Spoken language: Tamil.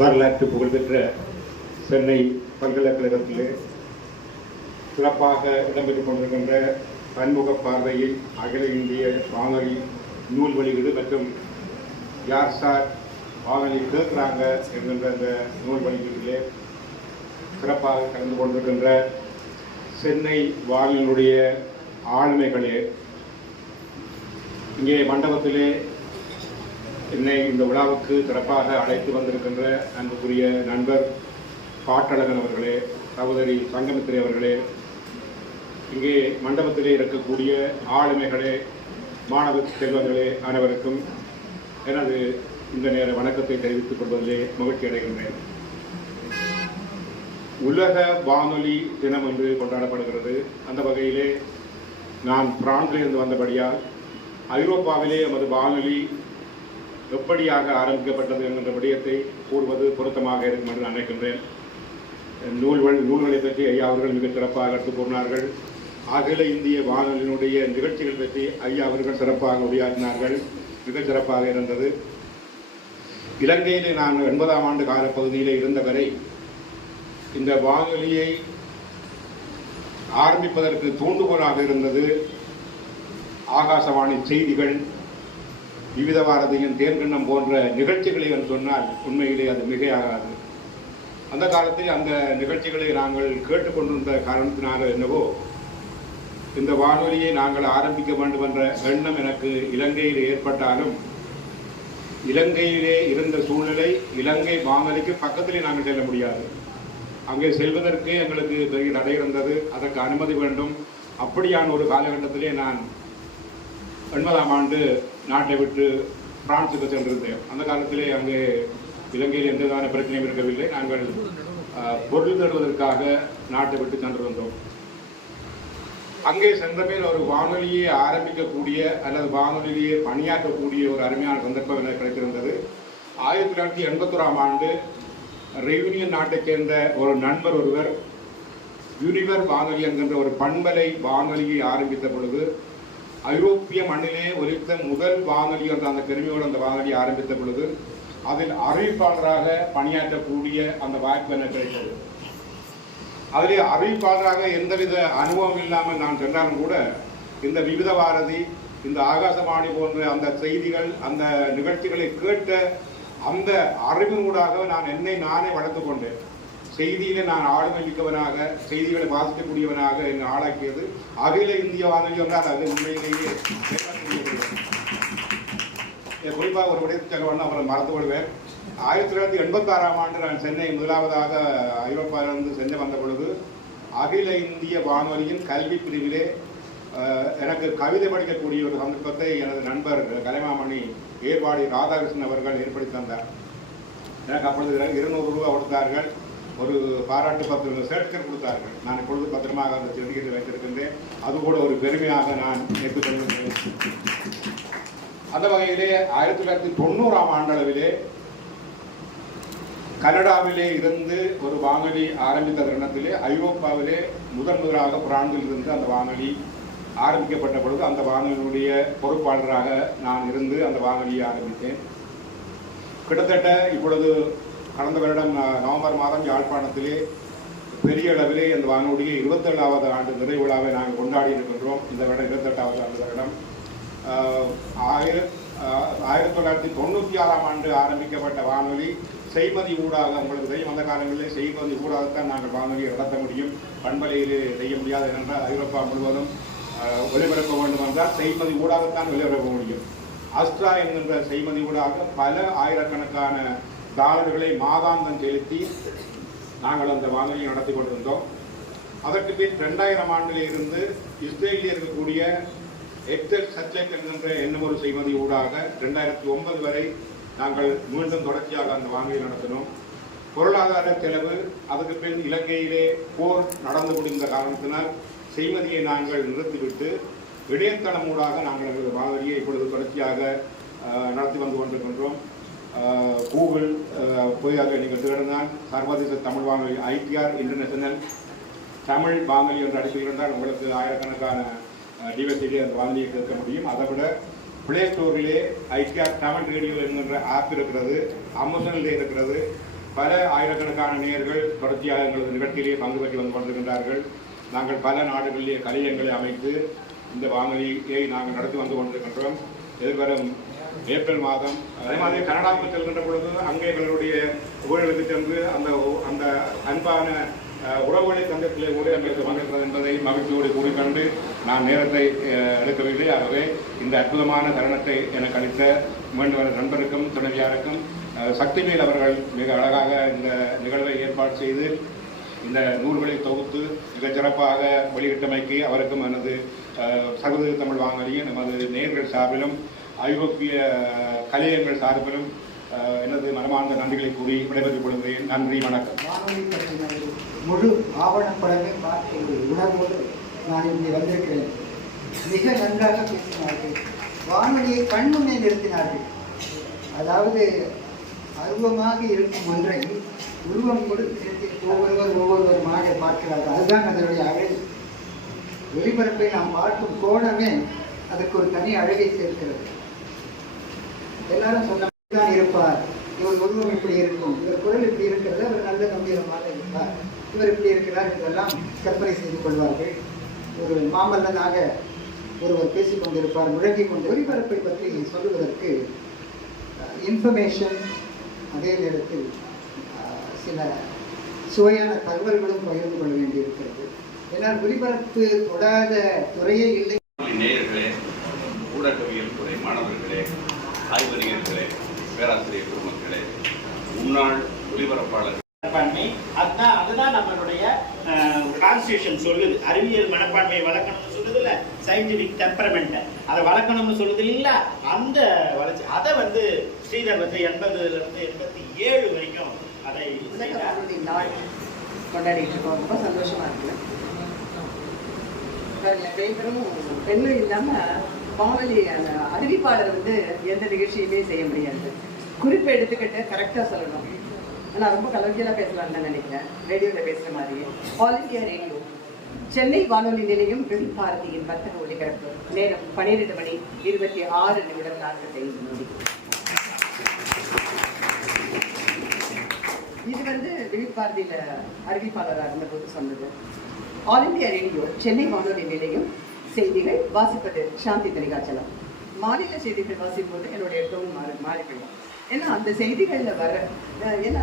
வரலாற்று புகழ்பெற்ற சென்னை பல்கலைக்கழகத்திலே சிறப்பாக இடம்பெற்றுக் கொண்டிருக்கின்ற பன்முக பார்வையில் அகில இந்திய வானொலி நூல் வெளியீடு மற்றும் யார் சார் வானொலி கேட்குறாங்க என்கின்ற அந்த நூல் வெளியீட்டிலே சிறப்பாக கலந்து கொண்டிருக்கின்ற சென்னை வானொலியினுடைய ஆளுமைகளே இங்கே மண்டபத்திலே என்னை இந்த விழாவுக்கு சிறப்பாக அழைத்து வந்திருக்கின்ற அன்புக்குரிய நண்பர் பாட்டழகன் அவர்களே சகோதரி சங்கமித்திரி அவர்களே இங்கே மண்டபத்திலே இருக்கக்கூடிய ஆளுமைகளே மாணவ செல்வங்களே அனைவருக்கும் எனது இந்த நேர வணக்கத்தை தெரிவித்துக் கொள்வதிலே மகிழ்ச்சி அடைகின்றேன். உலக வானொலி தினம் என்று கொண்டாடப்படுகிறது. அந்த வகையிலே நான் பிரான்சிலிருந்து வந்தபடியால் ஐரோப்பாவிலே எமது வானொலி எப்படியாக ஆரம்பிக்கப்பட்டது என்கின்ற விடயத்தை கூறுவது பொருத்தமாக இருக்கும் என்று நினைக்கின்றேன். நூல்கள் நூல்களை பற்றி ஐயா அவர்கள் மிக சிறப்பாக எடுத்துக் கூறினார்கள். அகில இந்திய வானொலியினுடைய நிகழ்ச்சிகள் பற்றி ஐயா அவர்கள் சிறப்பாக உரையாற்றினார்கள். மிக சிறப்பாக இருந்தது. இலங்கையிலே நான் எண்பதாம் ஆண்டு காலப்பகுதியிலே இருந்தவரை இந்த வானொலியை ஆரம்பிப்பதற்கு தூண்டுகோலாக இருந்தது. ஆகாசவாணி செய்திகள் விவித பாரதியின் தேர்கண்ணம் போன்ற நிகழ்ச்சிகளை என்று சொன்னால் உண்மையிலே அது மிகையாகாது. அந்த காலத்தில் அந்த நிகழ்ச்சிகளை நாங்கள் கேட்டுக்கொண்டிருந்த காரணத்தினால என்னவோ இந்த வானொலியை நாங்கள் ஆரம்பிக்க வேண்டும் என்ற எண்ணம் எனக்கு இலங்கையில் ஏற்பட்டாலும் இலங்கையிலே இருந்த சூழ்நிலை இலங்கை வானொலிக்கு பக்கத்திலே நாங்கள் செல்ல முடியாது. அங்கே செல்வதற்கு எங்களுக்கு பெரிய தடை இருந்தது. அதற்கு அனுமதி வேண்டும். அப்படியான ஒரு காலகட்டத்திலே நான் ஒன்பதாம் ஆண்டு நாட்டை விட்டு பிரான்சுக்கு சென்றிருந்தேன். அந்த காலத்திலே அங்கே இலங்கையில் எந்த விதமான பிரச்சனையும் இருக்கவில்லை. நாங்கள் பொருள் தருவதற்காக நாட்டை விட்டு சென்றிருந்தோம் அங்கே சென்ற மேல் ஒரு வானொலியை ஆரம்பிக்கக்கூடிய அல்லது வானொலியை பணியாற்றக்கூடிய ஒரு அருமையான சந்தர்ப்பம் எனக்கு கிடைத்திருந்தது. ஆயிரத்தி தொள்ளாயிரத்தி எண்பத்தோராம் ஆண்டு ரெயூனியன் நாட்டைச் சேர்ந்த ஒரு நண்பர் ஒருவர் யூனிவர் வானொலி என்கின்ற ஒரு பண்பலை வானொலியை ஆரம்பித்த பொழுது ஐரோப்பிய மண்ணிலே ஒலித்த முதல் வானொலி என்ற அந்த பெருமையோடு அந்த வானொலி ஆரம்பித்த பொழுது அதில் அறிவிப்பாளராக பணியாற்றக்கூடிய அந்த வாய்ப்பு எனக்கு கிடைத்தது. அதிலே அறிவிப்பாளராக எந்தவித அனுபவம் இல்லாமல் நான் சென்றாலும் கூட இந்த விவித பாரதி இந்த ஆகாசவாணி போன்ற அந்த செய்திகள் அந்த நிகழ்ச்சிகளை கேட்ட அந்த அறிவினூடாக நான் என்னை நானே வளர்த்து கொண்டேன். செய்தியிலே நான் ஆளுமை மிக்கவனாக செய்திகளை வாசிக்கக்கூடியவனாக என்னை ஆளாக்கியது அகில இந்திய வானொலி என்றால் அது உண்மையிலேயே என் குறிப்பாக ஒரு விடயத்தை அவரை மறந்து கொள்வேன் ஆயிரத்தி தொள்ளாயிரத்தி எண்பத்தாறாம் ஆண்டு நான் சென்னை முதலாவதாக ஐரோப்பாவிலிருந்து சென்னை வந்த பொழுது அகில இந்திய வானொலியின் கல்வி பிரிவிலே எனக்கு கவிதை படிக்கக்கூடிய ஒரு சந்தர்ப்பத்தை எனது நண்பர் கலைமாமணி ஏற்பாடி ராதாகிருஷ்ணன் அவர்கள் ஏற்படுத்தி தந்தார். எனக்கு அப்பொழுது இருநூறு ரூபா கொடுத்தார்கள். ஒரு பாராட்டு பத்திரம் சேர்த்து கொடுத்தார்கள். நான் இப்பொழுது பத்திரமாக அந்த செடிகளை வைத்திருக்கின்றேன். அது கூட ஒரு பெருமையாக நான் ஏற்றுக்கொள்கின்றேன் அந்த வகையிலே ஆயிரத்தி தொள்ளாயிரத்தி தொண்ணூறாம் ஆண்டளவிலே கனடாவிலே இருந்து ஒரு வானொலி ஆரம்பித்த தருணத்திலே ஐரோப்பாவிலே முதன் முதலாக பிரான்சில் இருந்து அந்த வானொலி ஆரம்பிக்கப்பட்ட பொழுது அந்த வானொலியினுடைய பொறுப்பாளராக நான் இருந்து அந்த வானொலியை ஆரம்பித்தேன். கிட்டத்தட்ட இப்பொழுது கடந்த வருடம் நவம்பர் மாதம் யாழ்ப்பாணத்திலே பெரிய அளவிலே இந்த வானொலியை இருபத்தேழாவது ஆண்டு நிறைவிழாவை நாங்கள் கொண்டாடி இருக்கின்றோம். இந்த வருடம் இருபத்தெட்டாவது ஆண்டு வருடம். ஆயிர- ஆயிரத்தி தொள்ளாயிரத்தி தொண்ணூற்றி ஆறாம் ஆண்டு ஆரம்பிக்கப்பட்ட வானொலி செய்மதி ஊடாக உங்களுக்கு தெரியும் அந்த காலங்களிலே செய்மதி ஊடாகத்தான் நாங்கள் வானொலியை நடத்த முடியும். பண்பலையிலே செய்ய முடியாது என்றால் ஐரோப்பா முழுவதும் ஒளிபரப்ப ஒலிபரப்ப வேண்டும் என்றால் செய்மதி ஊடாகத்தான் ஒலிபரப்ப முடியும். அஸ்ட்ரா என்கின்ற செய்மதி ஊடாக பல ஆயிரக்கணக்கான டாலர்களை மாதாந்தம் செலுத்தி நாங்கள் அந்த வானொலியை நடத்தி கொண்டிருந்தோம். அதற்கு பின் ரெண்டாயிரம் ஆண்டில் இருந்து இஸ்ரேலில் இருக்கக்கூடிய எக்ஸல் சட்லைட் என்கின்ற என்ன ஒரு செய்மதி ஊடாக ரெண்டாயிரத்தி ஒன்பது வரை நாங்கள் மீண்டும் தொடர்ச்சியாக அந்த வானொலியை நடத்தினோம். பொருளாதார செலவு அதுக்கு பின் இலங்கையிலே போர் நடந்து முடிந்த காரணத்தினால் செய்மதியை நாங்கள் நிறுத்திவிட்டு இணையதளம் ஊடாக நாங்கள் எங்களது வானொலியை இப்பொழுது தொடர்ச்சியாக நடத்தி வந்து கொண்டிருக்கின்றோம். கூகுள் அஹ், போய் அதை நீங்கள் தேடினால் சர்வதேச தமிழ் வானொலி ஐடிஆர் இன்டர்நேஷனல் தமிழ் வானொலி என்று அடிப்பில் உங்களுக்கு ஆயிரக்கணக்கான டிவைசிலே அந்த வானொலியை கேட்க முடியும். அதை விட பிளே ஸ்டோரிலே ஐடிஆர் தமிழ் ரேடியோ என்கின்ற ஆப் இருக்கிறது அமேசானில் இருக்கிறது. பல ஆயிரக்கணக்கான நேயர்கள் தொடர்ச்சியாக எங்களது நிகழ்ச்சியிலே பங்கு பெற்று வந்து கொண்டிருக்கின்றார்கள். நாங்கள் பல நாடுகளிலே கலையங்களை அமைத்து இந்த வானொலியை நாங்கள் நடத்தி வந்து கொண்டிருக்கின்றோம். எதிர்வரும் ஏப்ரல் மாதம் அதே மாதிரி கனடாவுக்கு செல்கின்ற பொழுது அங்கே எங்களுடைய ஊழலுக்கு சென்று அந்த அந்த அன்பான உறவுகளை சங்கத்திலே கூட எங்களுக்கு வந்திருக்கிறது என்பதை மகிழ்ச்சியோடு கூறிக்கொண்டு நான் நேரத்தை எடுக்கவில்லை. ஆகவே இந்த அற்புதமான தருணத்தை எனக்கு அளித்த மீண்டும் நண்பருக்கும் துணைவியாருக்கும் சக்திவேல் அவர்கள் மிக அழகாக இந்த நிகழ்வை ஏற்பாடு செய்து இந்த நூல்களை தொகுத்து மிகச் சிறப்பாக வெளியிட்டமைக்கு அவருக்கும் எனது சகோதர தமிழ் வானொலியும் நமது நேர்கள் சார்பிலும் ஐரோப்பிய கலையங்கள் சார்பிலும் எனது மனமார்ந்த நன்றிகளை கூறி விடைபெற்றுக் கொள்கிறேன். நன்றி வணக்கம். முழு ஆவணப்படமே பார்த்த உணர்வோடு நான் இங்கே வந்திருக்கிறேன். மிக நன்றாக பேசினார்கள். வானொலியை கண்முன்னே நிறுத்தினார்கள். அதாவது அருவமாக இருக்கும் ஒன்றை உருவம் கொடுத்து ஒவ்வொருவர் ஒவ்வொருவருமாக பார்க்கிறார்கள். அதுதான் அதனுடைய அழகு. ஒளிபரப்பை நாம் பார்க்கும் கோணமே அதுக்கு ஒரு தனி அழகை சேர்க்கிறது. எல்லாரும் சொன்ன தான் இருப்பார். இவர் உருவம் இப்படி இருக்கும். இவர் குரல் இப்படி இருக்கிறது அவர் நல்ல கம்பீரமாக இருப்பார். இவர் இப்படி இருக்கிறார் என்றெல்லாம் கற்பனை செய்து கொள்வார்கள். ஒரு மாமல்லனாக ஒருவர் பேசிக் கொண்டிருப்பார் முழங்கிக் கொண்டு ஒளிபரப்பை பற்றி சொல்லுவதற்கு இன்ஃபர்மேஷன் அதே நேரத்தில் சில சுவையான தகவல்களும் பகிர்ந்து கொள்ள வேண்டியிருக்கிறது. ஏன்னா ஒலிபரப்பு தொடாத துறையே இல்லை. நேயர்களே ஊடகவியல் துறை மாணவர்களே ஆய்வறிஞர்களே பேராசிரியர் பெருமக்களே முன்னாள் ஒலிபரப்பாளர். மனப்பான்மை. அதுதான் அதுதான் நம்மளுடைய கான்ஸ்டியூஷன் சொல்லுது. அறிவியல் மனப்பான்மையை வளர்க்கணும்னு சொல்லுது இல்ல சயின்டிபிக் டெம்பரமெண்ட் அதை வளர்க்கணும்னு சொல்லுது இல்ல அந்த வளர்ச்சி அதை வந்து ஸ்ரீதர் வந்து எண்பதுல இருந்து எண்பத்தி ஏழு வரைக்கும் அதை கொண்டாடிட்டு இருக்கோம். ரொம்ப சந்தோஷமா இருக்கு அதுல பேரும் இல்லாமல் வானொலி அந்த அறிவிப்பாளர் வந்து எந்த நிகழ்ச்சியுமே செய்ய முடியாது. குறிப்பு எடுத்துக்கிட்டு கரெக்டாக சொல்லணும். நான் ரொம்ப கலர்ச்சியலா பேசலாம்னு தான் நினைக்கிறேன். ரேடியோவில் பேசுகிற மாதிரி ஆல் இந்தியா ரேடியோ சென்னை வானொலி நிலையம் வின் பாரதியின் வர்த்தக ஒலிபரப்பு நேரம் பன்னிரெண்டு மணி இருபத்தி ஆறு நிமிடம் நாற்பத்தைந்து நொடி இது வந்து வினித் பாரதியில அறிவிப்பாளராக இருந்தபோது சொன்னது. ஆல் இந்தியா ரேடியோ சென்னை வானொலி நிலையம் செய்திகள் வாசிப்பது சாந்தி தரிகாச்சலம் மாநில செய்திகள் வாசிப்போது என்னுடைய டோன் மாறி மாறி போயிடும் ஏன்னா அந்த செய்திகளில் வர ஏன்னா